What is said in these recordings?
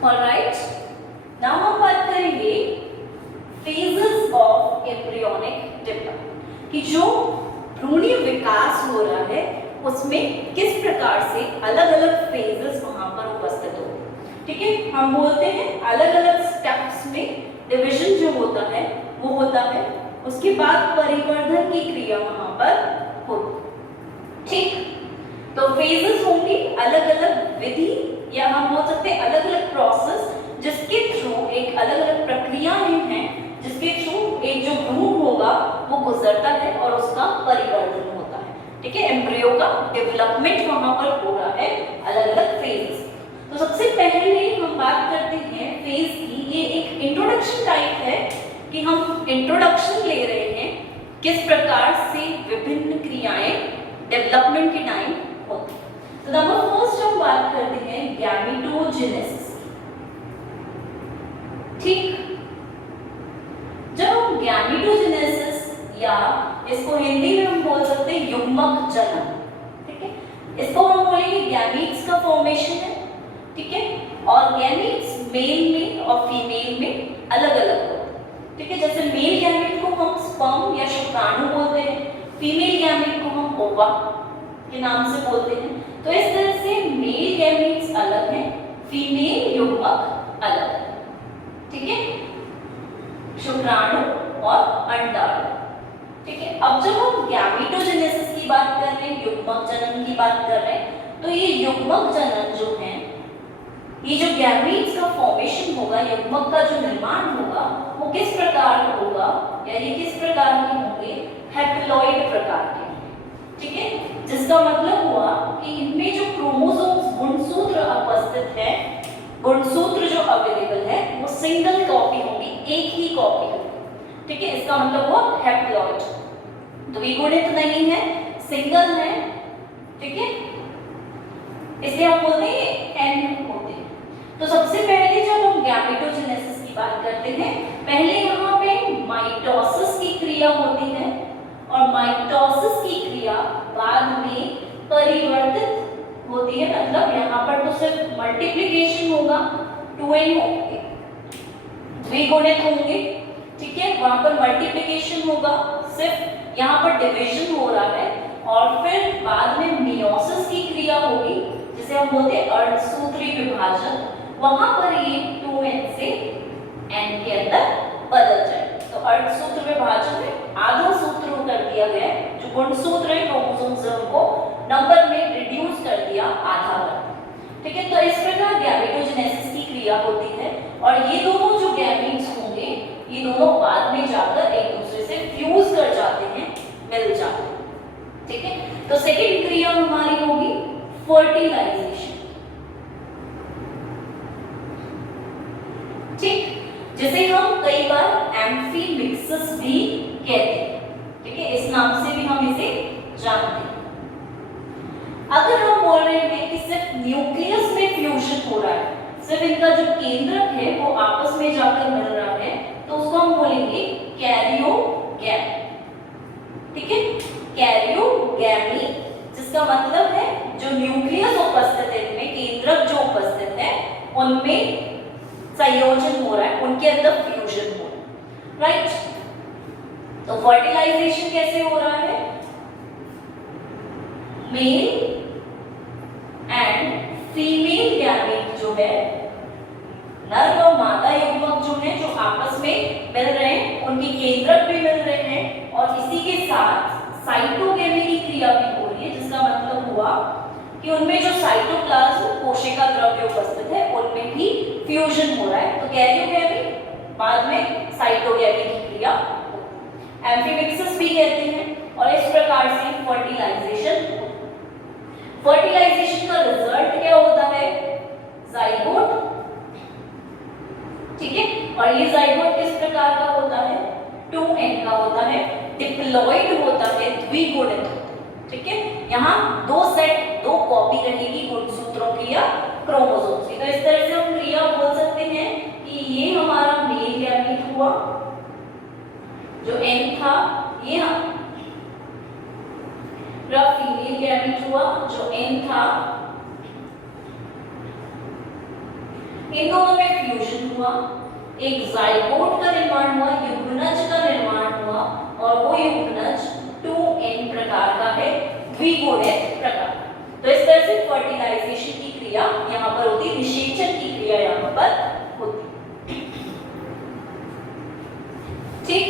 Alright, now हम बात करेंगे फेजेस ऑफ एम्ब्रियोनिक डेवलपमेंट कि जो भ्रूणीय विकास हो रहा है उसमें किस प्रकार से अलग अलग फेजेस वहां पर उपस्थित हो। ठीक है, हम बोलते हैं अलग अलग स्टेप्स में डिवीजन जो होता है वो होता है, उसके बाद परिवर्धन की क्रिया वहां पर होती। ठीक, तो फेजेस होंगी अलग अलग विधि या हम बोल सकते हैं अलग अलग प्रोसेस जिसके थ्रू एक अलग अलग प्रक्रियाएं हैं जिसके थ्रू एक जो भ्रूण होगा वो गुजरता है और उसका परिवर्धन होता है। ठीक है, एम्ब्रियो का डेवलपमेंट वहां पर हो रहा है अलग अलग फेजेस। तो सबसे पहले हम बात करते हैं फेज की, ये एक इंट्रोडक्शन टाइप है कि हम इंट्रोडक्शन ले रहे हैं किस प्रकार से विभिन्न क्रियाएं डेवलपमेंट के टाइम होती है। तो नंबर फर्स्ट हम बात करते हैं गैमेटोजेनेसिस। ठीक, जब हम गैमेटोजेनेसिस या इसको हिंदी में हम बोल सकते हैं युग्मक जनन, ठीक है, इसको हम बोलेंगे गैमीट्स का फॉर्मेशन है। ठीक है, और गैमीट्स मेल में और फीमेल में अलग अलग होते हैं। ठीक है, जैसे मेल गैमीट को हम स्पर्म या शुक्राणु बोलते हैं, फीमेल गैमीट को हम ओवा के नाम से बोलते हैं। तो इस तरह से मेल गैमीट्स अलग हैं, फीमेल युग्मक अलग है। ठीक है, शुक्राणु और अंडाणु। ठीक है, अब जब हम गैमेटोजेनेसिस की बात कर रहे हैं, युग्मक जनन की बात कर रहे हैं, तो ये युग्मक जनन जो है, ये जो गैमीट्स का फॉर्मेशन होगा, युग्मक का जो निर्माण होगा वो किस प्रकार का होगा या ये किस प्रकार के होंगे, हैप्लॉइड प्रकार के। ठीक है, जिसका मतलब हुआ कि इनमें जो क्रोमोसोम्स गुणसूत्र उपस्थित है, गुणसूत्र जो अवेलेबल है वो सिंगल कॉपी होगी, एक ही कॉपी होगी। ठीक है, इसका मतलब हुआ हैप्लॉइड, द्विगुणित नहीं है, सिंगल है। ठीक है, इसलिए हम बोलते हैं एन होते हैं। तो सबसे पहले जब हम गैमेटोजेनेसिस की बात करते हैं, पहले यहाँ पे माइटोसिस की क्रिया होती है और माइटोसिस की क्रिया बाद में परिवर्तित होती है। मतलब यहाँ पर तो सिर्फ मल्टीप्लिकेशन होगा, 2n होंगे, द्विगुणित होंगे। ठीक है, वहां पर मल्टीप्लिकेशन होगा, सिर्फ यहाँ पर डिवीजन हो रहा है और फिर बाद में मियोसिस की क्रिया होगी जिसे हम बोलते हैं अर्धसूत्री विभाजन। वहां पर ये 2n से n के अंदर बदल जाए। तो अर्धसूत्र विभाजन में आधा सूत्र कर दिया गया है, जो गुणसूत्र है क्रोमोसोम्स को नंबर में रिड्यूस कर दिया आधा पर। ठीक है, तो इस प्रकार गैमेटोजेनेसिस की क्रिया होती है और ये दोनों जो गैमीट्स होंगे ये दोनों बाद में जाकर एक दूसरे से फ्यूज कर जाते हैं, मिल जाते हैं। ठीक है, तो सेकंड क्रिया हमारी होगी फर्टिलाइजेशन। ठीक, जिसे हम कई बार एम्फीमिक्सिस भी कहते हैं। ठीक है, इस नाम से भी हम इसे जानते हैं। अगर हम बोल रहे हैं कि सिर्फ न्यूक्लियस में फ्यूजन हो रहा है, सिर्फ इनका जो केंद्रक है वो आपस में जाकर मिल रहा है, तो उसको हम बोलेंगे कैरियोगैमी। ठीक है, कैरियोगैमी, जिसका मतलब है जो न्यूक्लियस उपस्थित है, इनमें केंद्रक जो उपस्थित है उनमें संयोजन हो रहा है, उनके अंदर फ्यूजन हो रहा है। राइट, तो फर्टिलाइजेशन कैसे हो रहा है, मेल एंड फीमेल गैमीट जो है, नर और मादा युग्मक जो है, जो आपस में मिल रहे हैं, उनके केंद्रक भी मिल रहे हैं और इसी के साथ साइटोगेमी की क्रिया भी हो रही है, जिसका मतलब हुआ कि उनमें जो साइटोप्लाज्म कोशिका द्रव्य उपस्थित है उनमें भी फ्यूजन हो रहा है। तो कैरियोगेमी बाद में साइटोगेमी की क्रिया, एम्फीमिक्सिस भी कहते हैं। और इस प्रकार से फर्टिलाइजेशन, फर्टिलाइजेशन का रिजल्ट क्या होता है, जाइगोट। ठीक है, और ये जाइगोट किस प्रकार का होता है, 2n का होता है, डिप्लॉइड होता है, द्विगुणित। ठीक है, यहाँ दो सेट, दो कॉपी रहेगी गुणसूत्रों की या क्रोमोसोम्स की। तो इस तरह से हम क्रिया बोल सकते हैं कि ये हमारा मेल गैमीट हुआ जो n था, ये हमारा फीमेल गैमीट हुआ जो n था, इन दोनों में फ्यूजन हुआ, एक जाइगोट का निर्माण हुआ, युग्मनज का निर्माण हुआ, और वो युग्मनज 2n प्रकार का है, द्विगुणित प्रकार। तो इस तरह से फर्टिलाइजेशन की क्रिया यहाँ पर होती, निषेचन की क्रिया यहाँ पर होती। ठीक,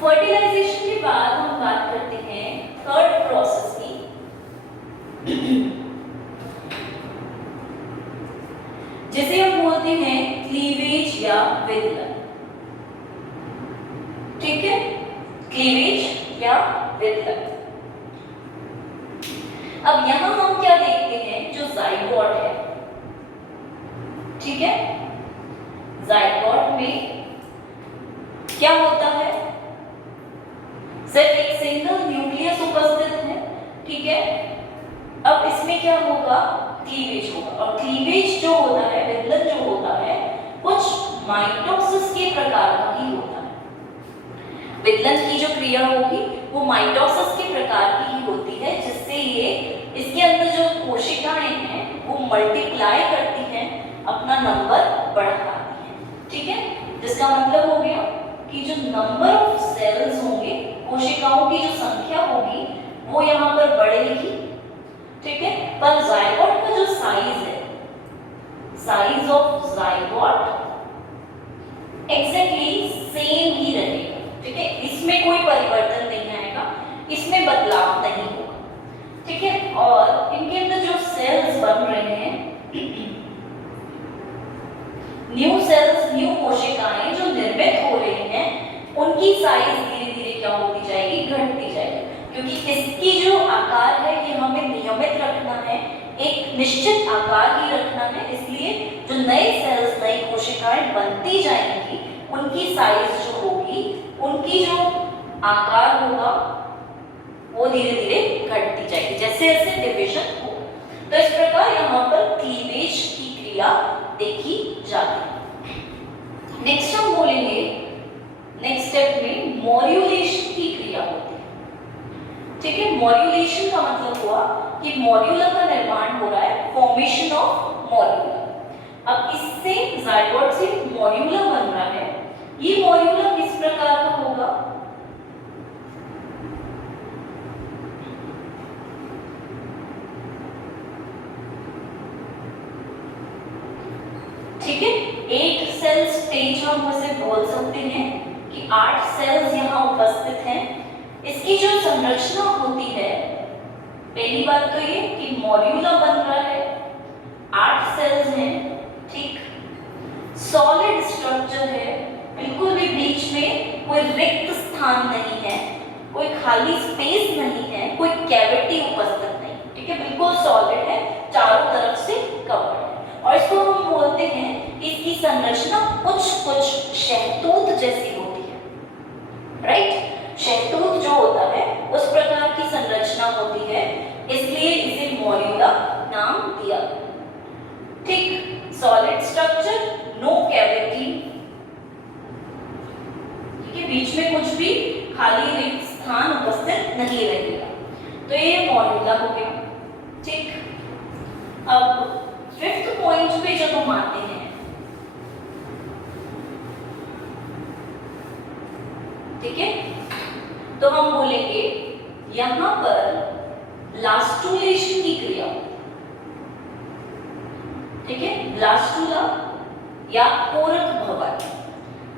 फर्टिलाइजेशन के बाद हम बात करते हैं थर्ड प्रोसेस की, जिसे हम बोलते हैं क्लीवेज या विदलन। ठीक है, क्लीवेज या विदलन। अब यहां हम क्या देखते हैं, जो जाइगोट है, ठीक है, जाइगोट में क्या होता है, सिर्फ एक सिंगल न्यूक्लियस उपस्थित है। ठीक है, अब इसमें क्या होगा, क्लीवेज होगा, और क्लीवेज जो होता है, विदलन जो होता है, कुछ माइटोसिस के प्रकार का ही होता है। विदलन की जो क्रिया होगी वो माइटोसिस के प्रकार की ही होती है, जिससे ये इसके अंदर जो कोशिकाएं हैं वो मल्टीप्लाई करती हैं, अपना नंबर बढ़ाती हैं। ठीक है, जिसका मतलब हो गया कि जो नंबर ऑफ सेल्स होंगे, कोशिकाओं की जो संख्या होगी वो यहाँ पर बढ़ेगी। ठीक है, पर जाइगोट का जो साइज है, size of zygote exactly same ही रहेगा। ठीक है, इसमें कोई परिवर्तन नहीं आएगा, इसमें बदलाव नहीं होगा। ठीक है, और इनके अंदर जो सेल्स बन रहे हैं, न्यू सेल्स, न्यू कोशिकाएं जो निर्मित हो रही हैं, उनकी साइज धीरे धीरे क्या होती जाएगी, घटती जाएगी, क्योंकि इसकी जो आकार है ये हमें नियमित रखना है, एक निश्चित आकार ही रखना है। इसलिए जो नए सेल्स, नई कोशिकाएं बनती जाएंगी, उनकी साइज जो होगी, उनकी जो आकार होगा वो धीरे धीरे घटती जाएगी, जैसे जैसे डिवीजन हो। तो इस प्रकार यहाँ पर क्लीवेज की क्रिया देखी जाती है। नेक्स्ट हम बोलेंगे, नेक्स्ट स्टेप में मॉड्यूलेशन की क्रिया होती है। ठीक है, मॉड्यूलेशन का मतलब हुआ कि मॉड्यूला का निर्माण हो रहा है, फॉर्मेशन ऑफ मॉड्यूला। अब इससे जाइगोट से मॉड्यूला बन रहा है। ये मॉड्यूला किस प्रकार का होगा, ठीक है, 8 सेल स्टेज हम उसे बोल सकते हैं कि 8 सेल्स यहाँ उपस्थित हैं। इसकी जो संरचना होती है, पहली बात तो ये कि मॉड्यूला बन रहा है, 8 सेल्स हैं। ठीक, सॉलिड स्ट्रक्चर है, बिल्कुल भी बीच में कोई रिक्त स्थान नहीं है, कोई खाली स्पेस नहीं है, कोई कैविटी उपस्थित नहीं। ठीक है, बिल्कुल सॉलिड है, चारों तरफ से कवर्ड है, और इसको हम बोलते हैं, इसकी संरचना कुछ कुछ शहतूत जैसी होती है। राइट, शहतूत जो होता है उस प्रकार की संरचना होती है, इसलिए इसे मॉड्यूला नाम दिया। ठीक, सॉलिड स्ट्रक्चर, नो कैविटी, ठीक है, बीच में कुछ भी खाली रिक्त स्थान उपस्थित नहीं रहेगा, तो ये मॉड्यूला हो गया। ठीक, अब 5th पॉइंट पे जब हम आते हैं, ठीक है, तो हम बोलेंगे यहां पर ब्लास्टुलेशन की क्रिया, ठीक है, ब्लास्टुला या कोरक भवन,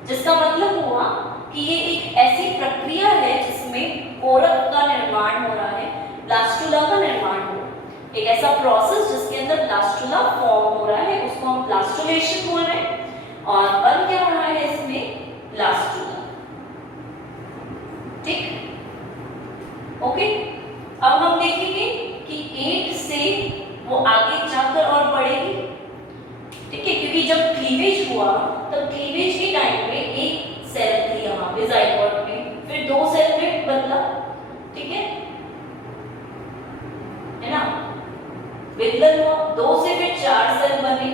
जिसका मतलब हुआ कि ये एक ऐसी प्रक्रिया है जिसमें कोरक का निर्माण हो रहा है, ब्लास्टुला का निर्माण हो रहा है, एक ऐसा प्रोसेस जिसके अंदर ब्लास्टुला फॉर्म हो रहा है, उसको हम ब्लास्टुलेशन बोल रहे हैं, और बन क्या रहा है इसमें, ब्लास्टुला। ठीक, ओके, अब हम देखेंगे कि 8 से वो आगे जाकर और बढ़ेगी। ठीक है, क्योंकि जब क्लीवेज हुआ तब क्लीवेज के टाइम पे एक सेल थी यहाँ पे जाइगोट में, फिर 2 सेल में बदला। ठीक है ना, विदलन हुआ, 2 से फिर 4 सेल बने,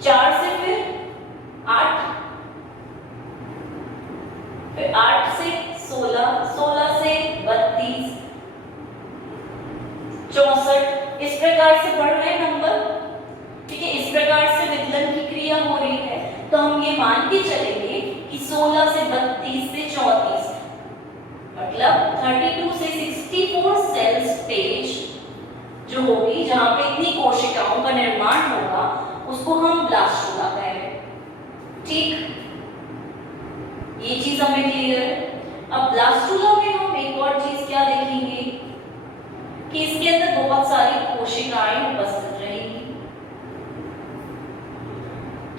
4 से फिर 8, फिर 8 से 16, 16 से 32, 64 इस प्रकार से बढ़ रहे नंबर। ठीक है, इस प्रकार से विदलन की क्रिया हो रही है। तो हम ये मान के चलेंगे कि 16 से 32 से 34 मतलब 32 से 64 सेल स्टेज जो होगी, जहां पे इतनी कोशिकाओं का निर्माण होगा, उसको हम ब्लास्टुला कह रहे हैं। ठीक, ये चीज हमें क्लियर है। अब ब्लास्टुला में हम एक और चीज क्या देखेंगे कि इसके अंदर बहुत सारी कोशिकाएं उपस्थित रहेंगी।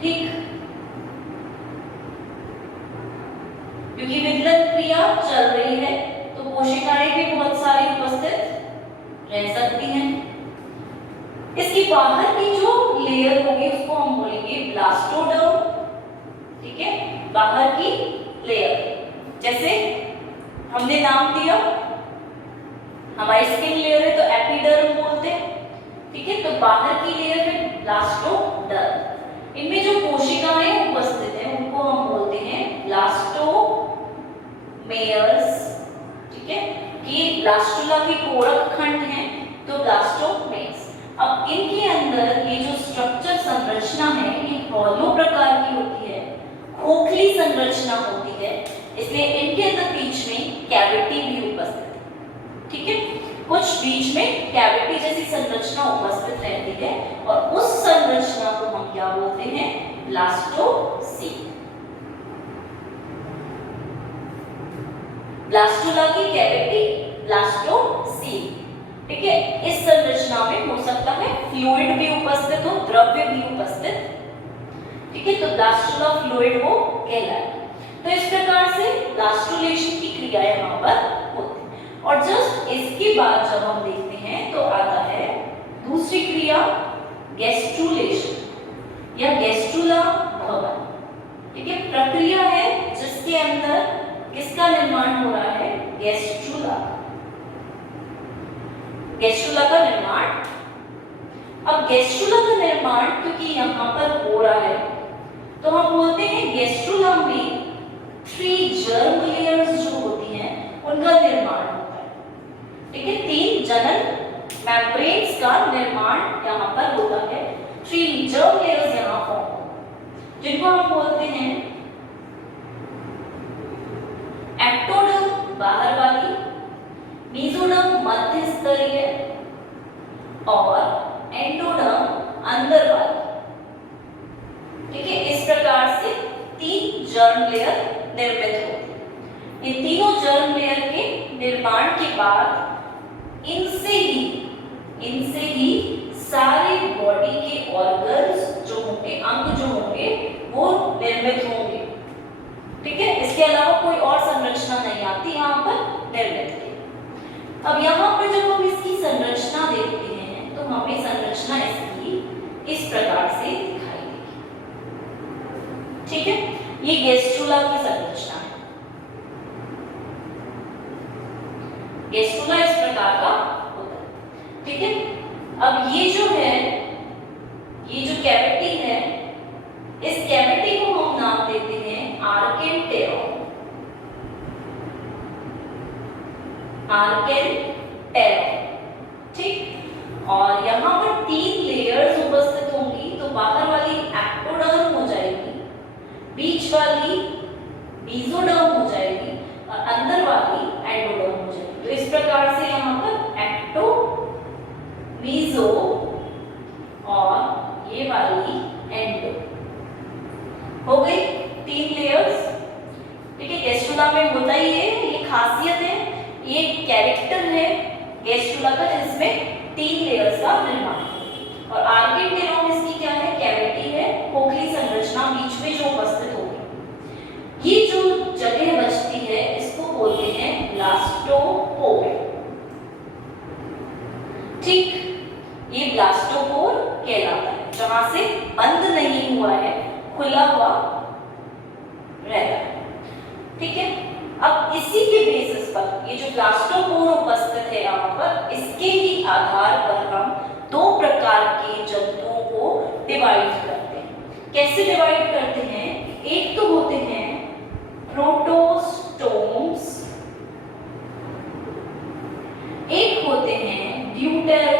ठीक, क्योंकि विदलन क्रिया चल रही है तो कोशिकाएं भी बहुत सारी उपस्थित रह सकती हैं। इसकी बाहर की जो लेयर होगी उसको हम बोलेंगे ब्लास्टोडर्म। ठीक है, बाहर की लेयर, जैसे हमने नाम दिया, हमारी स्किन लेयर है तो एपिडर्म बोलते हैं। ठीक है, तो बाहर की लेयर है ब्लास्टोडर्म। इनमें जो कोशिकाएं उपस्थित हैं उनको हम बोलते हैं ब्लास्टोमेयर्स। ठीक है, ये ब्लास्टुला की कोरक खंड है तो ब्लास्टोमेयर्स। अब इनके अंदर ये जो स्ट्रक्चर संरचना है ये हॉलो प्रकार की होती है, खोखली संरचना होती है, इसलिए इनके अंदर बीच में कैविटी भी उपस्थित है। ठीक है, कुछ बीच में कैविटी जैसी संरचना उपस्थित रहती है और उस संरचना को हम क्या बोलते हैं, ब्लास्टोसील। ब्लास्टुला की कैविटी ब्लास्टोसील। ठीक है, इस संरचना में हो सकता है फ्लूइड भी उपस्थित हो, द्रव्य भी उपस्थित। ठीक है, तो ब्लास्टुला फ्लूइड वो कहलाए। तो इस प्रकार से ब्लास्टुलेशन की क्रिया यहाँ पर होती है। और जस्ट इसके बाद जब हम देखते हैं तो आता है दूसरी क्रिया गैस्ट्रुलेशन या गैस्ट्रुला भवन। ठीक है, प्रक्रिया है जिसके अंदर किसका निर्माण हो रहा है, गैस्ट्रुला। गैस्ट्रुला का निर्माण। अब गैस्ट्रुला का निर्माण क्योंकि यहाँ पर हो रहा है तो हम बोलते हैं गैस्ट्रुला में 3 जर्म लेयर्स जो होती हैं उनका निर्माण होता है। ठीक है, 3 जनन मेम्ब्रेन्स का निर्माण यहाँ पर होता है। 3 जर्म लेयर्स यहाँ फॉर्म, जिनको हम बोलते हैं एक्टोडर्म बाहर वाली, मेसोडर्म मध्य स्तरीय और एंडोडर्म अंदर वाली। ठीक है, इस प्रकार से 3 जर्म लेयर निर्मित होती है। इन तीनों जर्म लेयर के निर्माण के बाद इनसे ही सारे बॉडी के ऑर्गन्स जो होंगे, अंग जो होंगे वो निर्मित होंगे। ठीक है, इसके अलावा कोई और संरचना नहीं आती यहाँ पर निर्मित की। अब यहाँ पर जब हम इसकी संरचना देखते हैं तो हमें संरचना इसकी इस प्रकार से दिखाई देगी। ठीक है, ये गैस्ट्रुला की संरचना है। गैस्ट्रुला इस प्रकार का होता है। ठीक है, अब ये जो है, ये जो कैविटी है, इस कैविटी को हम नाम देते हैं आर्केंटेरॉन। ठीक, और यहाँ पर 3 लेयर्स उपस्थित होंगी। तो बाहर वाली एक्टोडर्म हो जाएगी, बीच वाली मेसोडर्म हो जाएगी और अंदर वाली एंडोडर्म हो जाएगी। तो इस प्रकार से यहाँ पर एक्टो, मेसो और ये वाली एंडो हो गई 3 लेयर्स। ठीक है, गैस्ट्रुला में होता ही है, ये खासियत है, ये कैरेक्टर है गैस्ट्रुला का जिसमें 3 लेयर्स का निर्माण। और आर्केंटेरॉन इसकी क्या है, कैविटी है, खोखली संरचना बीच में जो उपस्थित होगी। ये जो जगह बचती है इसको बोलते हैं ब्लास्टोपोर। ठीक, ये ब्लास्टोपोर कहलाता है, जहां से बंद नहीं हुआ है, खुला हुआ रहता है। ठीक है, अब इसी के बेसिस पर ये जो ब्लास्टोपोर उपस्थित है यहाँ पर, इसके ही आधार पर हम 2 प्रकार के जंतुओं को डिवाइड करते हैं। कैसे डिवाइड करते हैं, एक तो होते हैं प्रोटोस्टोम्स, एक होते हैं ड्यूटेरोस्टोम्स।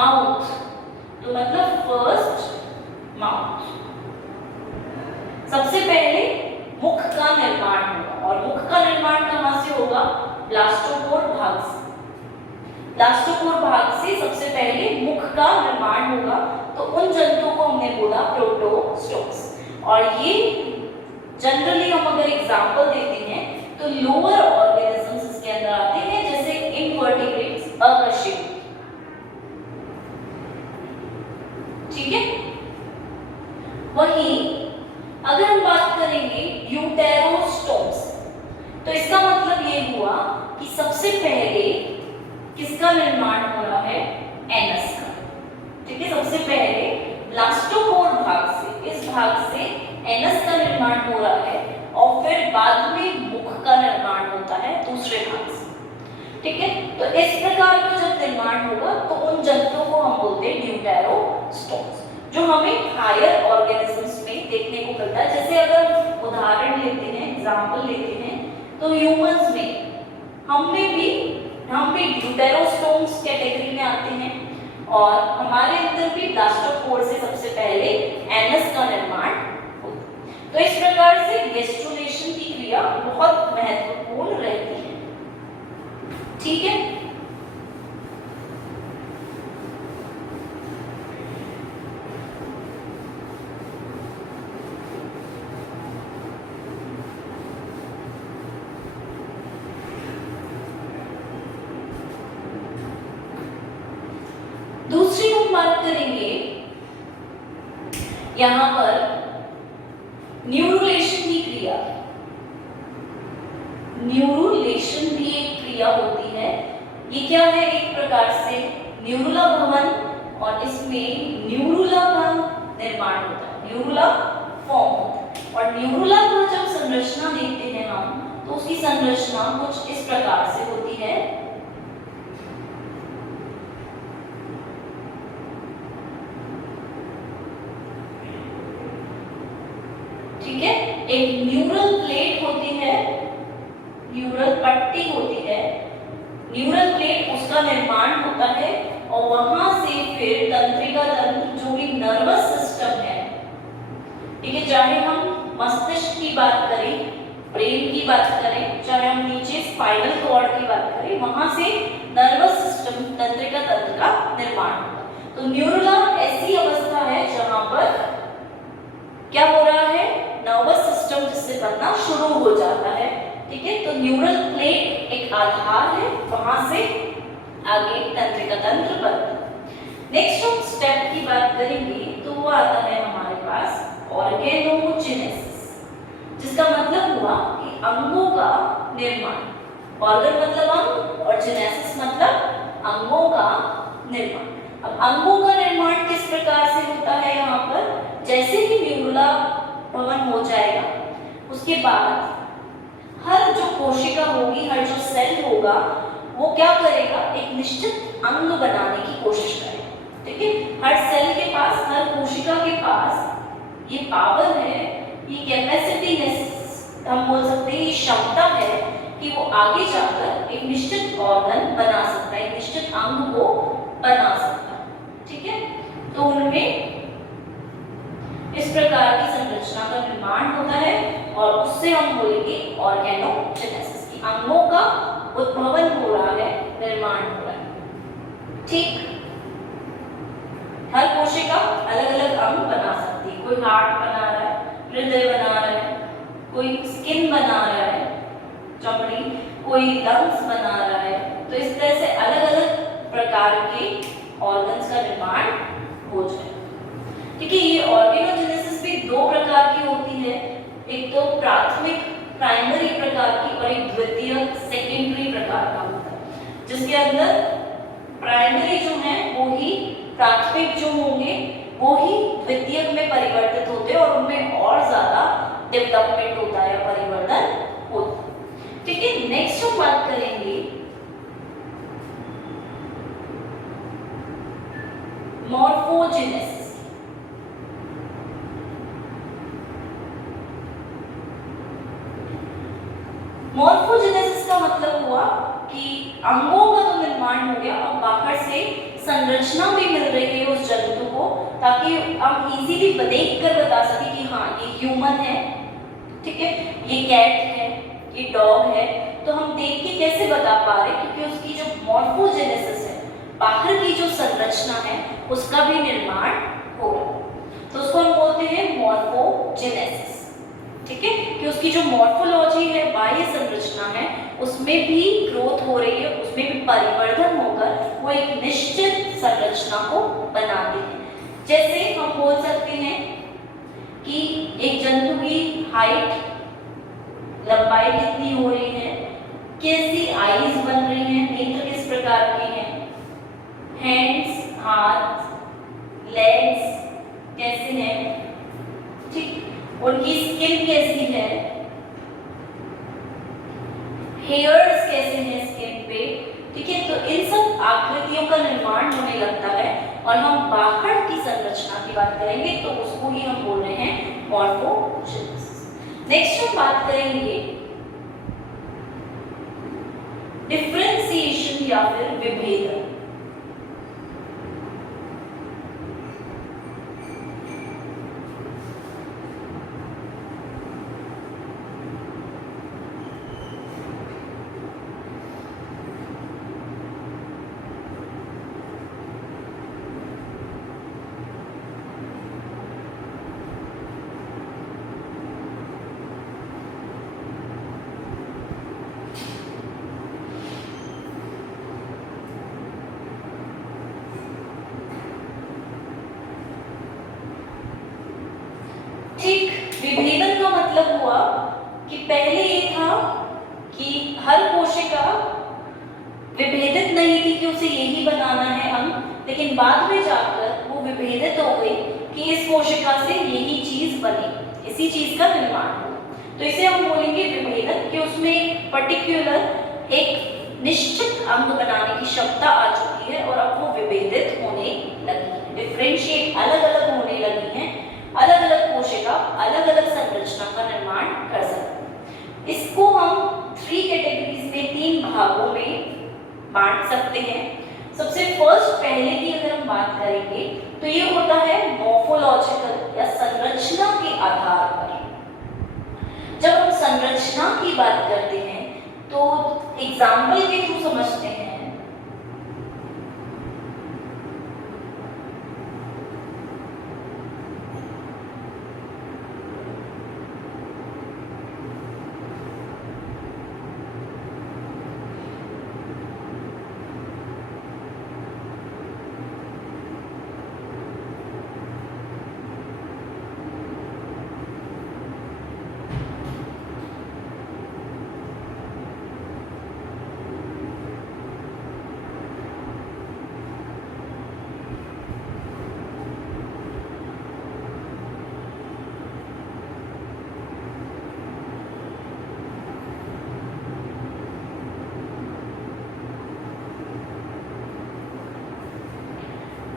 माउथ, तो मतलब फर्स्ट माउथ, सबसे पहले मुख का निर्माण होगा। और मुख का निर्माण कहां से होगा? ब्लास्टोपोर भाग से। ब्लास्टोपोर भाग से सबसे पहले मुख का निर्माण होगा, तो उन जंतुओं को हमने बोला प्रोटोस्टोम्स। और ये जनरली हम अगर एग्जांपल देते हैं तो लोअर ऑर्गेनिजम्स इसके अंदर आते हैं, जैसे इनवर्टिब्रेट्स, अकशेरुकी। ठीक है। वहीं अगर हम बात करेंगे ड्यूटेरोस्टोम्स, तो इसका मतलब ये हुआ कि सबसे पहले किसका निर्माण हो रहा है? एनस का। ठीक है, सबसे पहले ब्लास्टोपोर भाग से, इस भाग से एनस का निर्माण हो रहा है और फिर बाद में मुख का निर्माण होता है दूसरे भाग से। ठीक है, तो इस प्रकार का जब निर्माण होगा तो उन जंतुओं को हम बोलते हैं ड्यूटेरोस्टोम्स, जो हमें हायर ऑर्गेनिजम्स में देखने को मिलता है। जैसे अगर उदाहरण लेते हैं, एग्जांपल लेते हैं, तो ह्यूमंस में हम भी ड्यूटेरोस्टोम्स कैटेगरी में आते हैं और हमारे अंदर भी ब्लास्टोपोर से सबसे पहले एनस का निर्माण होता है। तो इस प्रकार से गेस्ट्रुलेशन की क्रिया बहुत महत्वपूर्ण रहती है। ठीक है। दूसरी हम बात करेंगे यहां पर न्यूरुलेशन की क्रिया। न्यूरुलेशन भी एक क्रिया होती है। ये क्या है? एक प्रकार से न्यूरुला भवन, और इसमें न्यूरुला का निर्माण होता है, न्यूरुला फॉर्म होता है। और न्यूरुला का जब संरचना देखते हैं हम, तो उसकी संरचना कुछ इस प्रकार से होती है। ठीक है, एक न्यूरल प्लेट होती है, न्यूरल पट्टी होती है, न्यूरल प्लेट, उसका निर्माण होता है और वहां से फिर तंत्रिका तंत्र, जो भी नर्वस सिस्टम है, ठीक है, चाहे हम मस्तिष्क की बात करें, ब्रेन की बात करें, चाहे हम नीचे स्पाइनल कॉर्ड की बात करें, वहां से नर्वस सिस्टम, तंत्रिका तंत्र का निर्माण होता है। तो न्यूरुला ऐसी अवस्था है जहां पर क्या हो रहा है? नर्वस सिस्टम जिससे बनना शुरू हो जाता है। ठीक है, तो न्यूरल प्लेट एक आधार है, वहां से आगे तंत्रिका तंत्र बनता है। नेक्स्ट हम स्टेप की बात करेंगे तो वो आता है हमारे पास ऑर्गेनोजेनेसिस, जिसका मतलब हुआ कि अंगों का निर्माण। ऑर्गन मतलब अंग और जेनेसिस मतलब अंगों का निर्माण। अब अंगों का निर्माण किस प्रकार से होता है? यहाँ पर जैसे ही न्यूरुला भवन हो जाएगा, उसके बाद हर जो कोशिका होगी, हर जो सेल होगा, वो क्या करेगा? एक निश्चित अंग बनाने की कोशिश करेगा। ठीक है, हर सेल के पास, हर कोशिका के पास ये पावर है, ये कैपेसिटी है, हम बोल सकते हैं ये क्षमता है कि वो आगे जाकर एक निश्चित ऑर्गन बना सकता है, एक निश्चित अंग को बना सकता है। ठीक है, तो उनमें इस प्रकार की संरचना का निर्माण होता है और उससे हम बोलेंगे ऑर्गेनोजेनेसिस, की अंगों का उद्भवन हो रहा है, निर्माण हो रहा है। ठीक, हर कोशिका अलग अलग अंग बना सकती है। कोई हार्ट बना रहा है, हृदय बना रहा है, कोई स्किन बना रहा है, चमड़ी, कोई लंग्स बना रहा है। तो इस तरह से अलग अलग प्रकार के ऑर्गन्स का निर्माण हो जाए। ठीक है, ये ऑर्गेनोजेनेसिस भी दो प्रकार की होती है, एक तो प्राथमिक प्राइमरी प्रकार की और एक द्वितीय सेकेंडरी प्रकार का होता है, जिसके अंदर प्राइमरी जो है वो ही प्राथमिक जो होंगे वो ही द्वितीयक में परिवर्तित होते हैं और उनमें और ज्यादा डेवलपमेंट होता है, परिवर्तन होता है। ठीक है, नेक्स्ट हम बात करेंगे मॉर्फोजेनेसिस। मॉर्फोजेनेसिस का मतलब हुआ कि अंगों का तो निर्माण हो गया, अब बाहर से संरचना भी मिल रही है उस जंतु को, ताकि हम इजीली देख कर बता सके कि हाँ ये ह्यूमन है, ठीक है, ये कैट है, ये डॉग है। तो हम देख के कैसे बता पा रहे, क्योंकि उसकी जो मॉर्फोजेनेसिस है, बाहर की जो संरचना है उसका भी निर्माण हो रहा है, तो उसको हम बोलते हैं मॉर्फोजेनेसिस, ठीक है, कि उसकी जो मॉर्फोलॉजी है, बाह्य संरचना है, उसमें भी ग्रोथ हो रही है, उसमें भी परिवर्धन होकर वो एक निश्चित संरचना को बनाते हैं। जैसे हम बोल सकते हैं कि एक जंतु की हाइट, लंबाई कितनी हो रही है, कैसी आईज बन रही हैं, नेत्र किस प्रकार के हैं, हैंड्स, हाथ, लेग्स कैसे हैं, ठीक, उनकी स्किन कैसी है, हेयर्स कैसे हैं स्किन पे, ठीक है। तो इन सब आकृतियों का निर्माण होने लगता है, और हम बाहर की संरचना की बात करेंगे तो उसको ही हम बोल रहे हैं मॉर्फोजेनेसिस। नेक्स्ट हम बात करेंगे डिफरेंशिएशन या फिर विभेदन। ठीक, विभेदन का मतलब हुआ कि पहले ये था कि हर कोशिका विभेदित नहीं थी कि उसे यही बनाना है अंग, लेकिन बाद में जाकर वो विभेदित हो गई कि इस कोशिका से यही चीज बने, इसी चीज का निर्माण हो। तो इसे हम बोलेंगे विभेदन, कि उसमें एक पर्टिकुलर एक निश्चित अंग बनाने की क्षमता आ चुकी है और अब वो विभेदित होने लगी है, डिफरेंशिएट अलग अलग होने लगी हैं, अलग अलग कोशिका अलग अलग संरचना का निर्माण कर सकते हैं। इसको हम 3 कैटेगरीज में, 3 भागों में बांट सकते हैं। सबसे फर्स्ट, पहले की अगर हम बात करेंगे तो ये होता है मॉर्फोलॉजिकल या संरचना के आधार पर। जब हम संरचना की बात करते हैं तो एग्जाम्पल के थ्रू समझते हैं।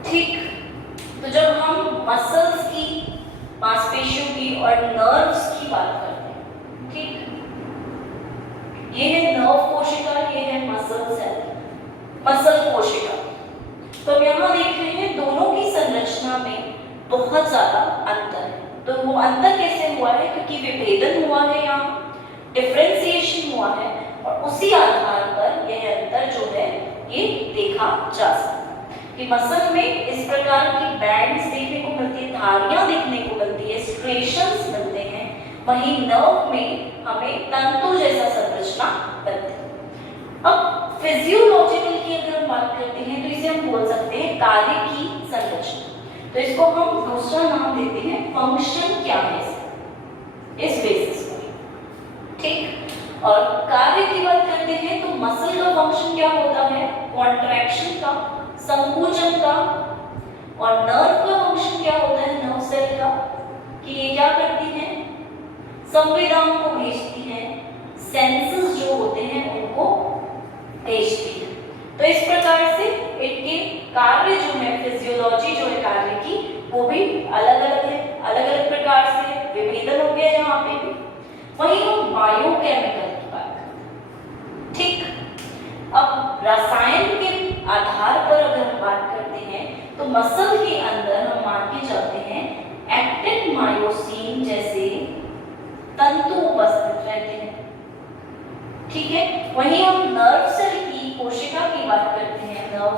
ठीक, तो जब हम मसल्स की, मांसपेशियों की और नर्व्स की बात करते हैं, ठीक, ये है नर्व कोशिका, ये है मसल सेल, मसल कोशिका। तो हम यहाँ देख रहे हैं दोनों की संरचना में बहुत ज्यादा अंतर है। तो वो अंतर कैसे हुआ है, क्योंकि विभेदन हुआ है, यहाँ डिफरेंशिएशन हुआ है, और उसी आधार पर यह अंतर जो है ये देखा जा सकता है कि मसल में इस प्रकार की बैंड्स देखने को मिलती है, धारियां देखने को मिलती है, स्ट्रेशंस मिलते हैं, वहीं नर्व में हमें तंतु जैसा संरचना बनती है। अब फिजियोलॉजिकल की अगर हम बात करते हैं तो इसे हम बोल सकते हैं कार्य की संरचना। तो इसको हम दूसरा नाम देते हैं फंक्शन क्या है, इस बेसिस पर, ठीक। और कार्य की बात करते हैं तो मसल का फंक्शन क्या होता है, कॉन्ट्रैक्शन का, संकुचन का, और नर्व का फंक्शन क्या होता है, नर्व सेल का, कि ये क्या करती हैं, संवेदनाओं को भेजती हैं, सेंसेस जो होते हैं उनको भेजती है। तो इस प्रकार से इनके कार्य जो है, फिजियोलॉजी जो है कार्य की, वो भी अलग अलग है, अलग अलग प्रकार से विभेदन हो गया यहाँ पे भी। वहीं हम बायोकेमिकल की बात करते हैं, ठीक। अब तो मसल के अंदर हम मान के चलते हैं एक्टिन मायोसिन जैसे तंतु उपस्थित रहते हैं। ठीक है, वहीं हम नर्व सेल की कोशिका की बात करते हैं, नर्व,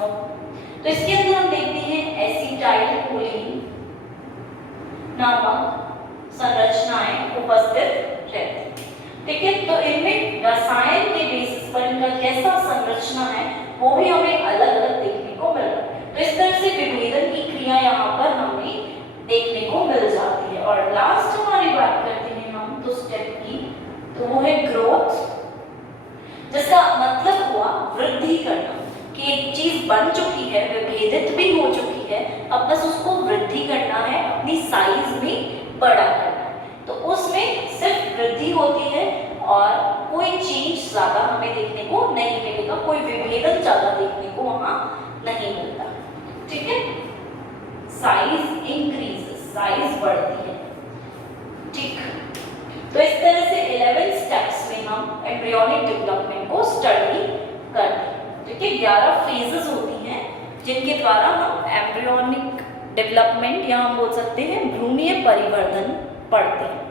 तो इसके अंदर हम देखते हैं एसिटाइल कोलिन नामक संरचनाएं उपस्थित रहती हैं। ठीक है, तो इनमें रसायन के बेसिस पर इनका कैसा संरचना है वो भी हमें अलग अलग देखने को मिल रहा है। तो इस तरह से विभेदन की क्रिया यहाँ पर हमें देखने को मिल जाती है। और लास्ट हमारी बात करते हैं हम तो स्टेप की, तो वो है ग्रोथ, जिसका मतलब हुआ वृद्धि करना, कि एक चीज बन चुकी है, विभेदित भी हो चुकी है, अब बस उसको वृद्धि करना है, अपनी साइज में बड़ा करना है। तो उसमें सिर्फ वृद्धि होती है और कोई चेंज ज्यादा हमें देखने को नहीं मिलेगा, कोई विभेदन ज्यादा देखने को वहां नहीं मिलता। ठीक है, साइज इंक्रीजेस, साइज बढ़ती है। ठीक, तो इस तरह से 11 स्टेप्स में हम एम्ब्रियोनिक डेवलपमेंट को स्टडी करते हैं। ठीक है, 11 फेजेस होती हैं जिनके द्वारा हम एम्ब्रियोनिक डेवलपमेंट या हम बोल सकते हैं भ्रूणीय परिवर्धन पढ़ते हैं।